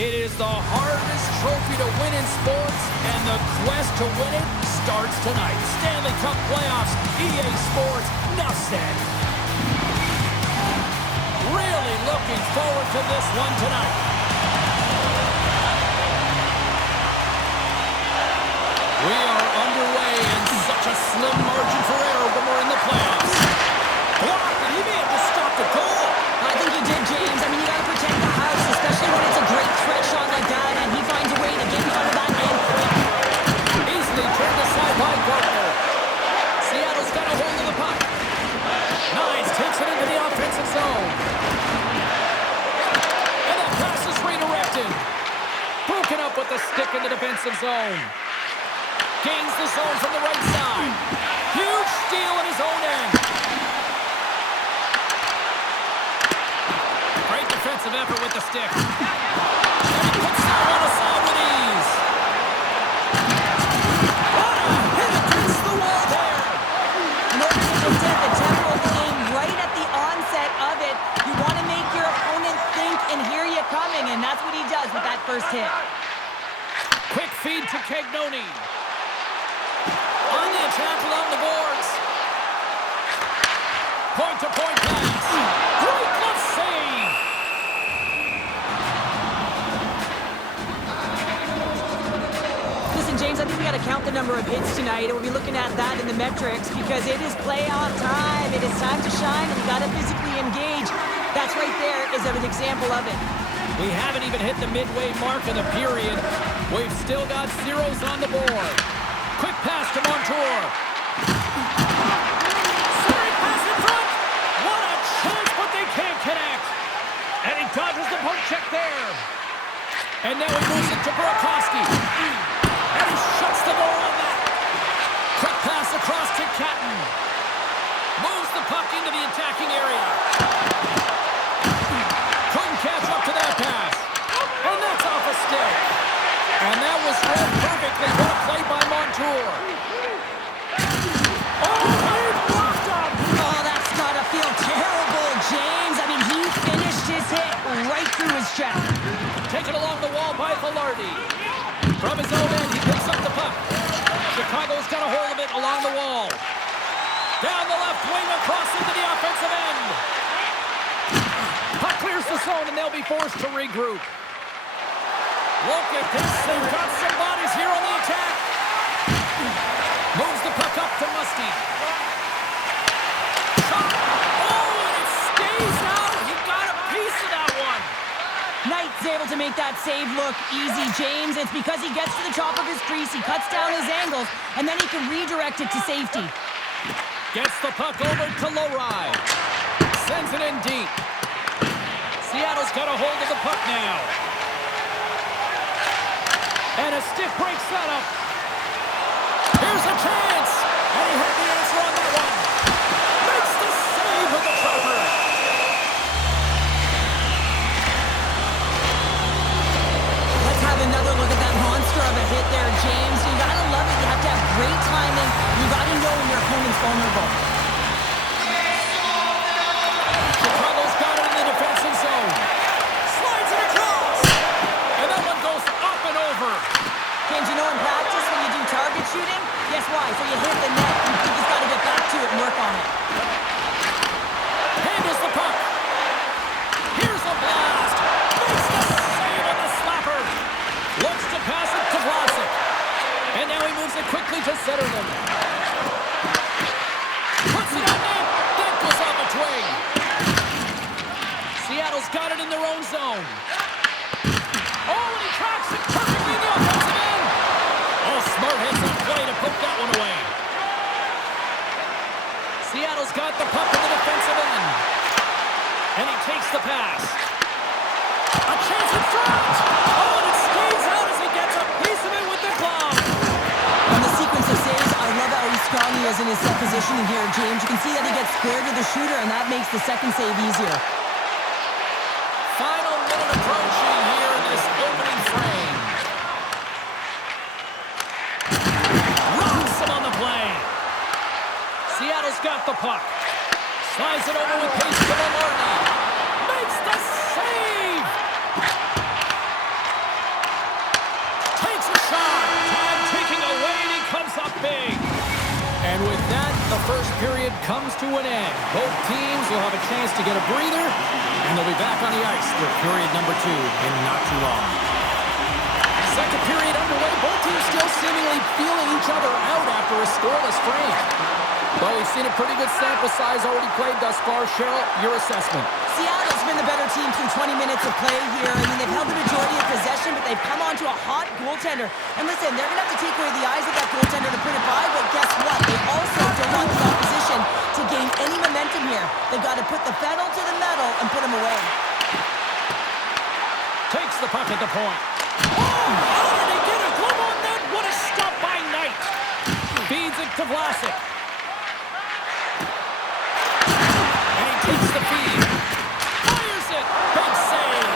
It is the hardest trophy to win in sports, and the quest to win it starts tonight. Stanley Cup playoffs, EA Sports, enough said. Really looking forward to this one tonight. We are underway, and such a slim margin for error when we're in the playoffs. Blocked, and he may have just stopped a goal. I think he did, James. I mean, you got to protect the house, especially when it's a great threat shot like that, and he finds a way to get in front of that man quick. Easily turned aside by Gardner. Seattle's got a hold of the puck. Nice, takes it into the offensive zone. And that pass is redirected. Broken up with the stick in the defensive zone. Gains the zone from the right side. Huge steal in his own end. Great defensive effort with the stick. And he puts that one aside with ease. What a hit against the wall there. In order to protect the tempo of the game right at the onset of it, you want to make your opponent think and hear you coming, and that's what he does with that first hit. Quick feed to Cagnoni. On the attack along the boards. Point-to-point pass. Great glove save. Listen, James, I think we got to count the number of hits tonight, and we'll be looking at that in the metrics because it is playoff time. It is time to shine, and you got to physically engage. That's right there is an example of it. We haven't even hit the midway mark of the period. We've still got zeros on the board. Quick pass to Montour. Sorry, pass in front. What a chance, but they can't connect. And he dodges the poke check there. And now he moves it to Burakovsky. And he shuts the door on that. Quick pass across to Catton. Moves the puck into the attacking area. Couldn't catch up to that pass. And that's off a stick. And that was read perfectly. What a play by Montour. Oh, he blocked him. Oh, that's got to feel terrible, James. I mean, he finished his hit right through his chest. Taken along the wall by Velarde. From his own end, he picks up the puck. Chicago's got a hold of it along the wall. Down the left wing across into the offensive end. Puck clears the zone, and they'll be forced to regroup. Look at this. They've got some bodies here on the attack. Moves the puck up to Musty. Shot. Oh, and it stays out. He got a piece of that one. Knight's able to make that save look easy, James. It's because he gets to the top of his crease, he cuts down his angles, and then he can redirect it to safety. Gets the puck over to Lowry. Sends it in deep. Seattle's got a hold of the puck now. And a stick breaks that up. Here's a chance. And he had the answer on that one. Makes the save with the chopper. Let's have another look at that monster of a hit there, James. You gotta love it. You have to have great timing. You gotta know when your opponent's vulnerable. Chicago's got it in the defensive zone. Slides it across. And that one goes up and over. James, you know in practice when you do target shooting, guess why? So you hit the net, you just gotta get back to it and work on it. Handles the puck. Here's a blast. Makes the save on the slapper. Looks to pass it to Vlasic. And now he moves it quickly to Zetterlund. Puts it on net. That goes off a twig. Seattle's got it in their own zone. Oh, and he tracks it perfectly in the offensive end. Oh, smart hits on play to poke that one away. Seattle's got the puck in the defensive end. And he takes the pass. A chance in front. Oh, and it stays out as he gets a piece of it with the glove. On the sequence of saves, I love how strong he is in his set positioning here, James. You can see that he gets square to the shooter, and that makes the second save easier. Final minute approaching here in this opening frame. Rocks him on the play. Seattle's got the puck. Slides it over with pace to Velarde. Makes the save! will have a chance to get a breather, and they'll be back on the ice for period number 2 in not too long. Second period underway. Both teams still seemingly feeling each other out after a scoreless frame. Well, we've seen a pretty good sample size already played thus far. Cheryl, your assessment. Seattle's been the better team through 20 minutes of play here. I mean, they've held the majority of possession, but they've come onto a hot goaltender. And listen, they're going to have to take away the eyes of that goaltender to put it by, but guess what? They also don't want the opposition to gain any momentum here. They've got to put the pedal to the metal and put them away. Takes the puck at the point. Oh, how did he get a glove on that? What a stop by Knight. Feeds it to Vlasic. And he takes the feed. Fires it. Big save.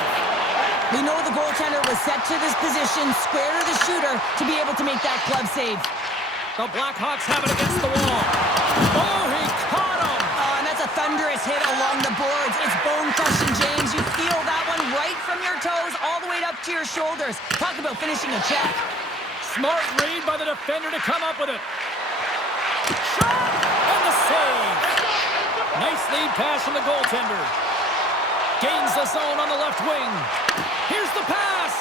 We know the goaltender was set to this position, square to the shooter, to be able to make that glove save. The Blackhawks have it against the wall. Oh, he caught him. Oh, and that's a thunderous hit along the boards. It's bone-crushing, James. You feel that one right from your toes all the way up to your shoulders. Talk about finishing a check. Smart read by the defender to come up with it. Shot! And the save. Nice lead pass from the goaltender. Gains the zone on the left wing. Here's the pass.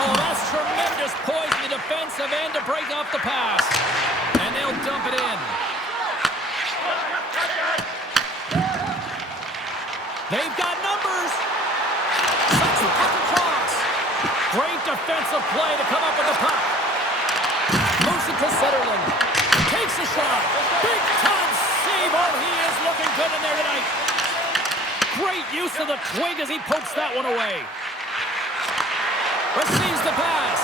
Oh, that's tremendous poise in the defensive end to break off the pass. And they'll dump it in. They've got numbers. Sends the puck across. Great defensive play to come up with the puck. Moves it to Zetterlund. Takes a shot. Big time save. Oh, he is looking good in there tonight. Great use of the twig as he pokes that one away. Receives the pass.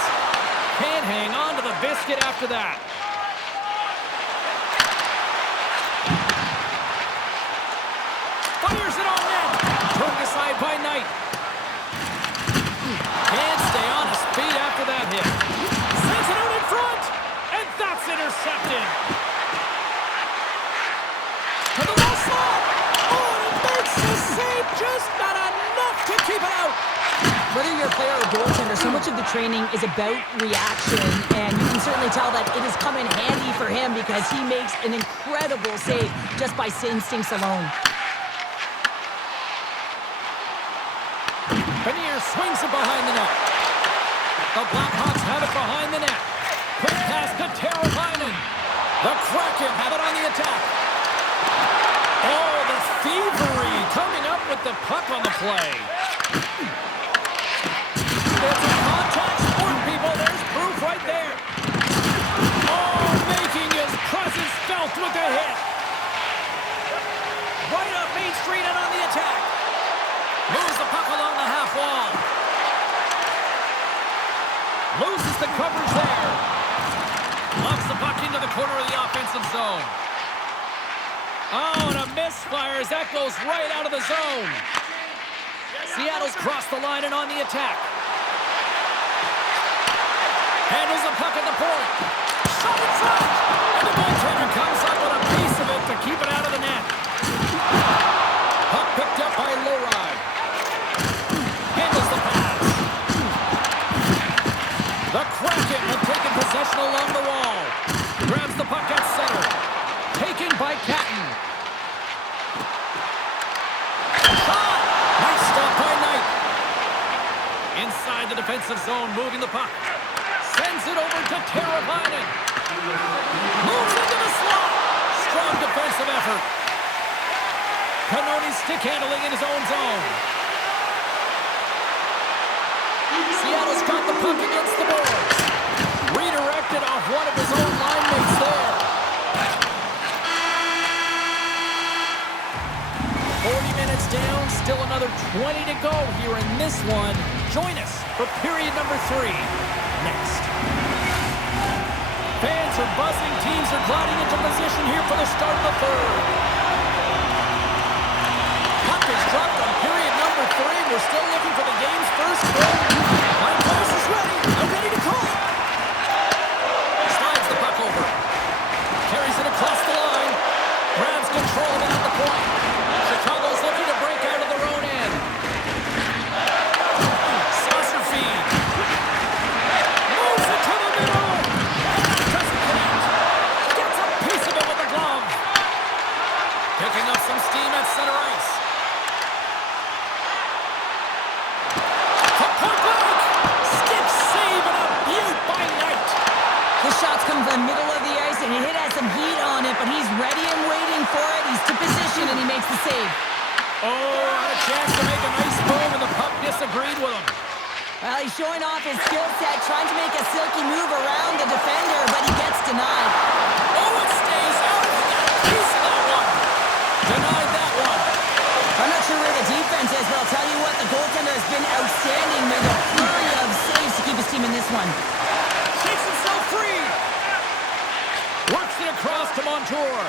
Can't hang on to the biscuit after that. Fires it on net. Turned aside by Knight. Can't stay on his feet after that hit. Sends it out in front. And that's intercepted. To the left side. Oh, and he makes the save. Just not enough to keep it out. Whether you're a player or goaltender, so much of the training is about reaction, and you can certainly tell that it has come in handy for him because he makes an incredible save just by instincts alone. Benier swings it behind the net. The Blackhawks have it behind the net. Quick pass to Teravainen. The Kraken have it on the attack. Oh, the thievery coming up with the puck on the play. It's a contact sport, people. There's proof right there. Oh, making his presence felt with the hit. Right up Main Street and on the attack. Moves the puck along the half wall. Loses the coverage there. Lofts the puck into the corner of the offensive zone. Oh, and a misfire as that goes right out of the zone. Seattle's crossed the line and on the attack. Handles the puck at the point. Shot in front. And the goaltender comes up with a piece of it to keep it out of the net. Puck picked up by Lowry. Handles the pass. The Kraken have taken possession along the wall. Grabs the puck at center. Taken by Catton. Shot! Nice stop by Knight. Inside the defensive zone, moving the puck. Sends it over to Teravainen. Moves into the slot. Strong defensive effort. Pannoni stick handling in his own zone. Seattle's got the puck against the boards. Redirected off one of his own line mates there. 40 minutes down, still another 20 to go here in this one. Join us for period number 3 next. Fans are buzzing. Teams are gliding into position here for the start of the third. Puck is dropped on period number 3. We're still looking for the game's first goal. Mike Price is ready. I'm ready to call it. Slides the puck over. Carries it across the line. Grabs control of it at the point. Chicago's looking to break out of their own end. Saucer feed. Moves it to the middle. Doesn't connect. Gets a piece of it with the glove. makes the save. Oh, had a chance to make a nice move, and the puck disagreed with him. Well, he's showing off his skill set, trying to make a silky move around the defender, but he gets denied. Oh, it stays out. He got a piece of that one. Denied that one. I'm not sure where the defense is, but I'll tell you what, the goaltender has been outstanding. Made a flurry of saves to keep his team in this one. Shakes himself free. Works it across to Montour.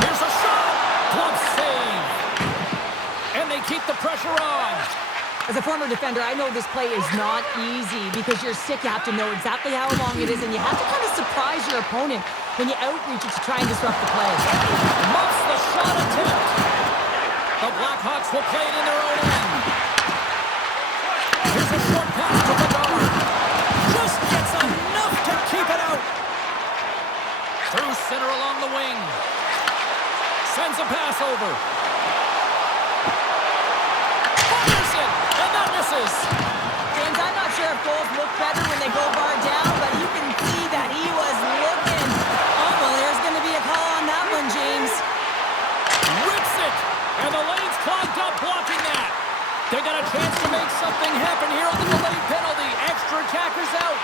Here's a shot. Glove save. And they keep the pressure on. As a former defender, I know this play is not easy because you're sick. You have to know exactly how long it is, and you have to kind of surprise your opponent when you outreach it to try and disrupt the play. Muffs the shot attempt. The Blackhawks will play it in their own end. Here's a short pass to Bedard. Just gets enough to keep it out. Through center along the wing. Sends a pass over. Fires it, and that misses. James, I'm not sure if goals look better when they go bar down, but you can see that he was looking. Oh, well, there's going to be a call on that one, James. Rips it, and the lane's clogged up blocking that. They got a chance to make something happen here on the delayed penalty. Extra attackers out.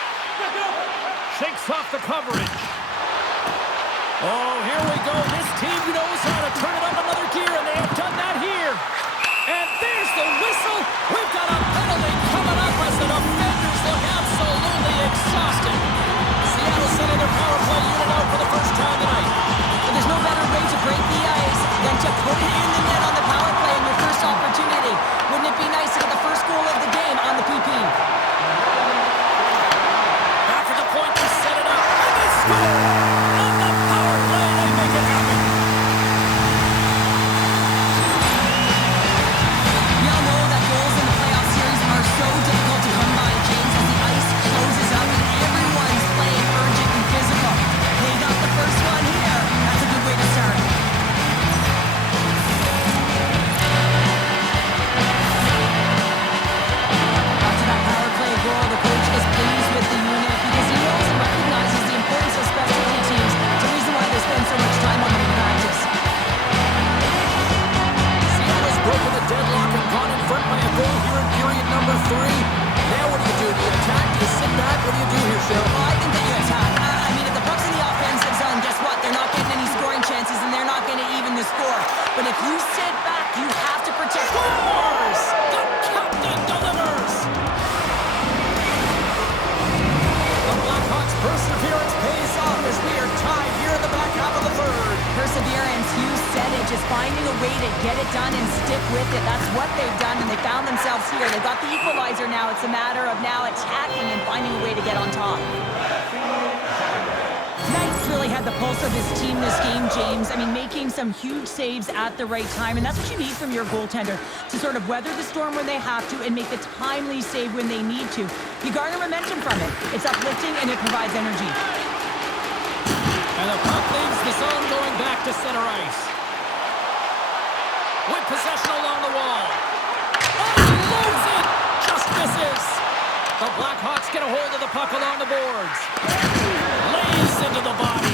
Shakes off the coverage. Oh, here we go. This team knows how to turn it up another gear, and they have done that here. And there's the whistle. We've got a penalty coming up as the defenders look absolutely exhausted. Seattle sending their power play unit out for the first time tonight. But there's no better way to break the ice than to put it in the net on the power play in your first opportunity. Wouldn't it be nice to get the first goal of the game on the PP? Back at the point to set it up, and they score! On the power play, they make it happen. We all know that goals in the playoff series are so difficult to come by, James, as the ice closes up and everyone's playing urgent and physical. They got the first one here. That's a good way to start. After that power play goal, the coach is pleased with the unit because he knows and recognizes the importance of specialty teams. It's the reason why they spend so much time on them in practice. Seattle's broken the deadlock and gone in front by a goal here in period number 3. Now what do you do? Do you attack? Do you sit back? What do you do here, Cheryl? Well, I think that you attack. I mean, if the puck's in the offensive zone, guess what? They're not getting any scoring chances, and they're not going to even the score. But if you sit back, you have to protect the Scores! The captain delivers! The Blackhawks' perseverance pays off as we are tied here in the back half of the third. perseverance. You said it. Just finding a way to get it done and stick with it. That's what they've done, and they found themselves here. They've got the equalizer now. It's a matter of now attacking and finding a way to get on top. Knights really had the pulse of his team this game, James. I mean, making some huge saves at the right time, and that's what you need from your goaltender, to sort of weather the storm when they have to and make the timely save when they need to. You garner momentum from it. It's uplifting, and it provides energy. And the puck leaves the zone going back to center ice. With possession along the wall. Oh, he moves it! Just misses! The Blackhawks get a hold of the puck along the boards. Lays into the body.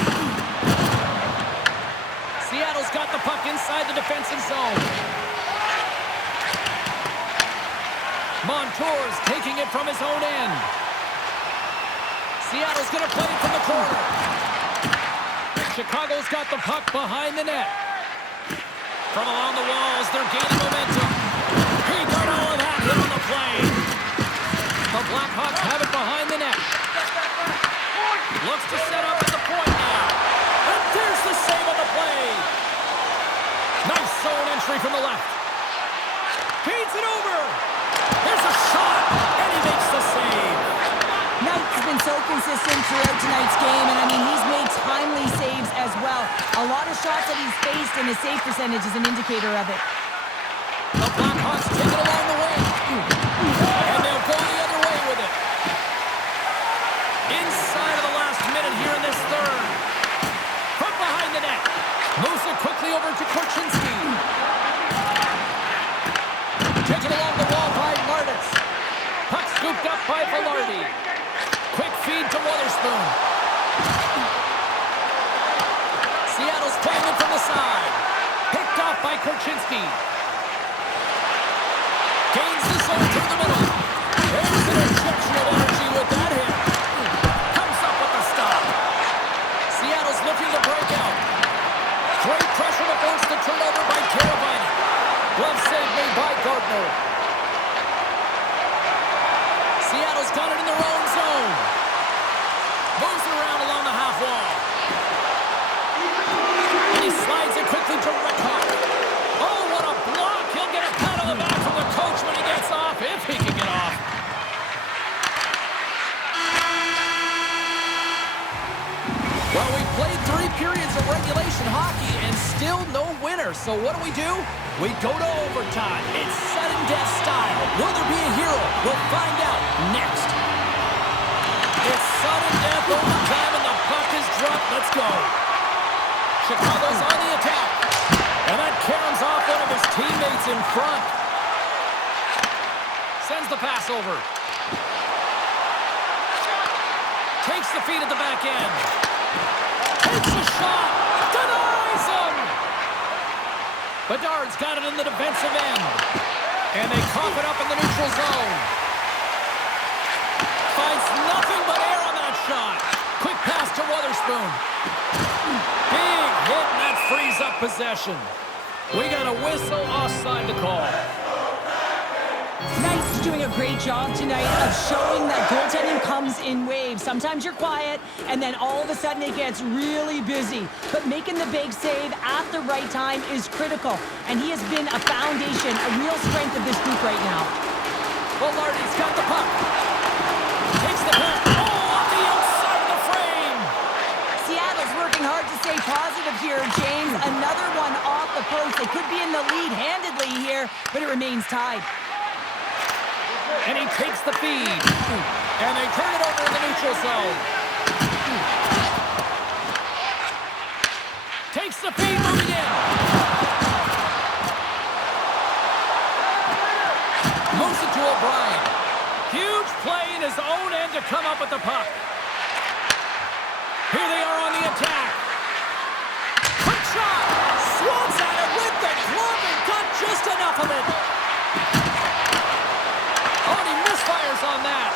Seattle's got the puck inside the defensive zone. Montour's taking it from his own end. Seattle's going to play it from the corner. Chicago's got the puck behind the net. From along the walls, they're gaining momentum. He got all of that hit on the play. The Blackhawks have it behind the net. Looks to set up at the point now. And there's the save on the play. Nice zone entry from the left. Feeds it over. There's a shot, and he makes the save. Knight has been so consistent throughout tonight's game, and I mean, he's made timely saves as well. A lot of shots that he's faced, and his save percentage is an indicator of it. The Blackhawks take it along the wing. And they'll go the other way with it. Inside of the last minute here in this third. From behind the net. Moves it quickly over to Korchinski. Taken along the wall by Martins. Puck scooped up by Velarde. Quick feed to Wotherspoon. Seattle's playing the side. Picked off by Korchinski. Gains the zone through the middle. There's an injection of energy with that hit. Comes up with the stop. Seattle's looking to break out. Great pressure to force the turnover by Carabini. Glove save made by Gardner. Seattle's got it in their own zone. Moves it around along the half wall. And he slides it quickly to Rickhoff. Oh, what a block. He'll get a pat on the back from the coach when he gets off, if he can get off. Well, we played 3 periods of regulation hockey and still no winner. So what do? We go to overtime. It's sudden death style. Will there be a hero? We'll find out next. It's sudden death overtime and the puck is dropped. Let's go. Chicago's on the attack. And that caroms off one of his teammates in front. Sends the pass over. Takes the feed at the back end. Takes a shot. Denies him. Bedard's got it in the defensive end. And they cough it up in the neutral zone. Finds nothing but air on that shot. Quick pass to Wotherspoon. Big hit, and that frees up possession. We got a whistle offside to call. Knight's doing a great job tonight of showing that goaltending comes in waves. Sometimes you're quiet, and then all of a sudden it gets really busy. But making the big save at the right time is critical, and he has been a foundation, a real strength of this group right now. Velarde's got the puck. Takes the puck. Oh, off the outside of the frame. Seattle's working hard to stay positive here, James. Another one off the post. They could be in the lead handedly here, but it remains tied. And he takes the feed. And they turn it over in the neutral zone. Takes the feed, moving in. Moves it to O'Brien. Huge play in his own end to come up with the puck. Here they are on the attack. Quick shot. Swats at it with the glove and got just enough of it. Oh, and he misfires on that.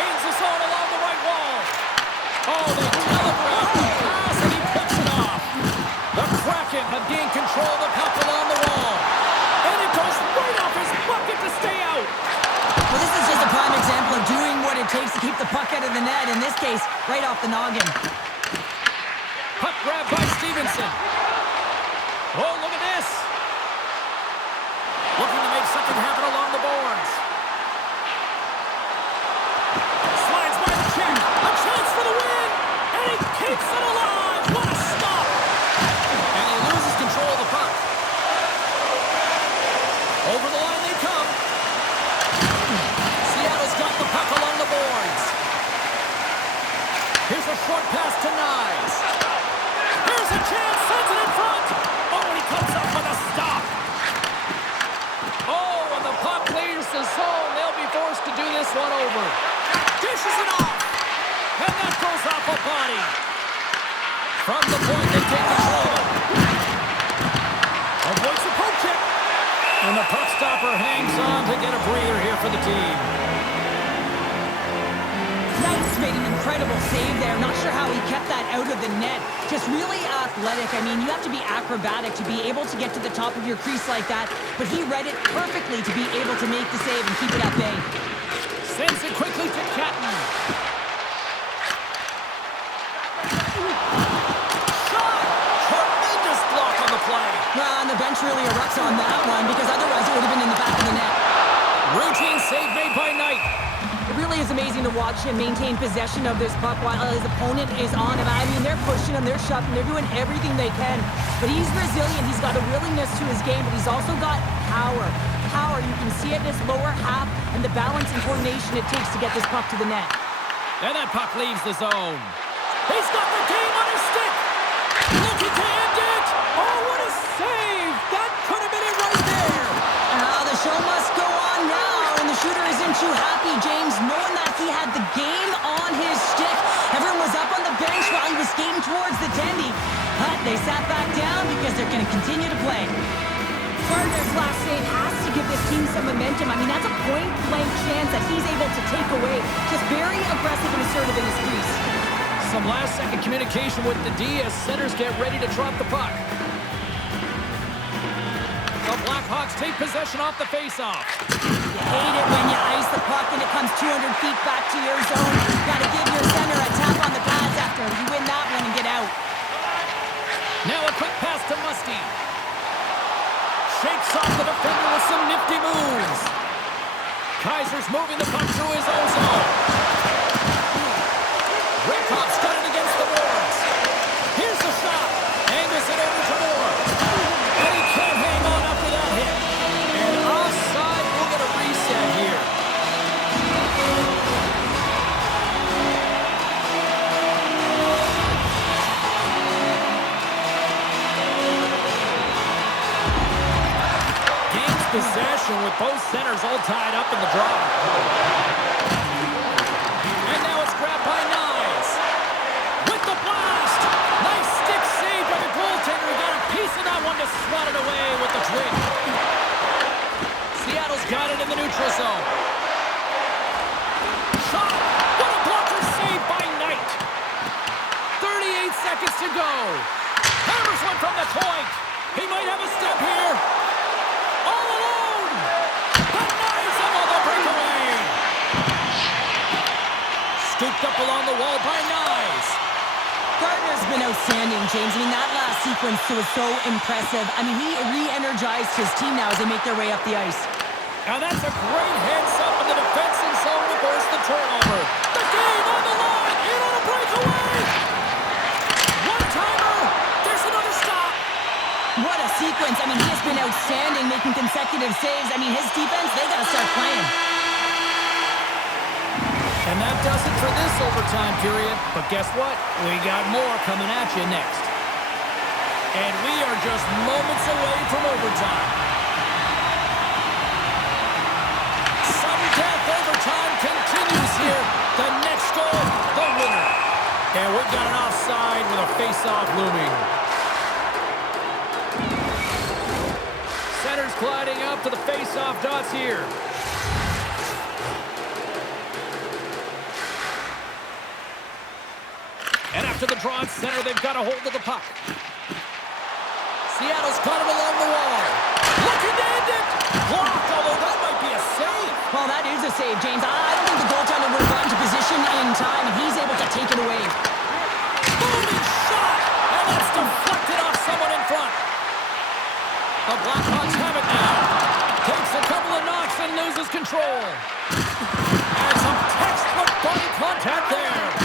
Gains the zone along the right wall. Oh, they telegraph the pass, and he picks it off. The Kraken have gained control of the puck along the wall. And it goes right off his bucket to stay out. Well, this is just a prime example of doing what it takes to keep the puck out of the net. In this case, right off the noggin. Puck grab by Stevenson. Oh, look at this. Looking to make something happen along the boards. Slides by the check. A chance for the win. And he keeps it alive. What a stop. And he loses control of the puck. Over the line they come. Seattle's got the puck along the boards. Here's a short pass to Nyes. Here's a chance. Sends it in front. Oh, and he comes up with a stop. Oh, and the puck leaves the zone. They'll be forced to do this one over. Dishes it off. And that goes off a body. From the point, they take control. Avoids the poke check. And the puck stopper hangs on to get a breather here for the team. Knight's made an incredible save there. Not sure how he kept that out of the net. Just really athletic. I mean, you have to be acrobatic to be able to get to the top of your crease like that. But he read it perfectly to be able to make the save and keep it at bay. Sends it quickly to Catton. Shot! Tremendous block on the play. And the bench really erupts on that one because otherwise it would have been in the back of the net. Routine save made by Knight. It really is amazing to watch him maintain possession of this puck while his opponent is on him. I mean, they're pushing him, they're shoving, they're doing everything they can. But he's resilient. He's got a willingness to his game, but he's also got power. Power, you can see it in his lower half and the balance and coordination it takes to get this puck to the net. And that puck leaves the zone. He's got the game on his stick. Looking to end it. Oh, what a save. That could have been it right there. The show must go on now, and the shooter isn't too happy, James, knowing that he had the game on his stick. Everyone was up on the bench while he was skating towards the Dendy. That They sat back down because they're going to continue to play. Gardner's last save has to give this team some momentum. I mean, that's a point-blank chance that he's able to take away. Just very aggressive and assertive in his crease. Some last-second communication with the D as centers get ready to drop the puck. The Blackhawks take possession off the face-off. You hate it when you ice the puck and it comes 200 feet back to your zone. Got to give your center a tap on the pads after you win that one and get out. Now a quick pass to Musty. Shakes off the defender with some nifty moves. Kaiser's moving the puck through his own zone. Rakoff's got it against the boards. Here's the shot. Angus it over to Moore. And he can't hang on after that hit. And offside, we'll get a reset here. Gains possession with both centers all tied up in the draw. And now it's grabbed by Nyes. With the blast. Nice stick save by the goaltender. He got a piece of that one to swat it away with the twig. Seattle's got it in the neutral zone. Shot. What a blocker save by Knight. 38 seconds to go. Hammers one from the point. He might have a step here. All alone. The Knights have all the breakaway. Scooped up along the wall by Nyes. Gardner's been outstanding, James. I mean, that last sequence was so impressive. I mean, he re-energized his team now as they make their way up the ice. Now that's a great heads-up in the defensive zone to force the turnover. The game on the line, in on a breakaway. One-timer, there's another stop. What a sequence. I mean, he has been outstanding, making consecutive saves. I mean, his defense, they got to start playing. And that does it for this overtime period. But guess what? We got more coming at you next. And we are just moments away from overtime. Sudden death overtime continues here. The next goal, the winner. And we've got an offside with a face-off looming. Center's gliding up to the face-off dots here. And after the draw at center, they've got a hold of the puck. Seattle's got it along the wall. Looking to end it. Blocked, although that might be a save. Well, that is a save, James. I don't think the goaltender would have gotten to position in time, and he's able to take it away. Booming shot. And that's deflected off someone in front. The Blackhawks have it now. Takes a couple of knocks and loses control. And some textbook body contact there.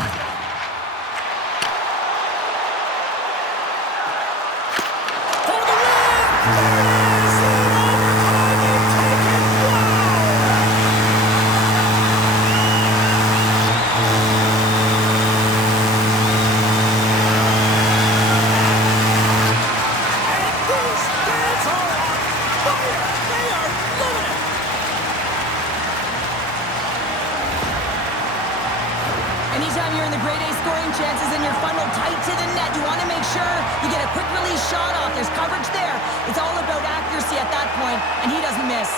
Anytime you're in the grade A scoring chances and you're funneled tight to the net, you want to make sure you get a quick release shot off. There's coverage there. It's all about accuracy at that point, and he doesn't miss.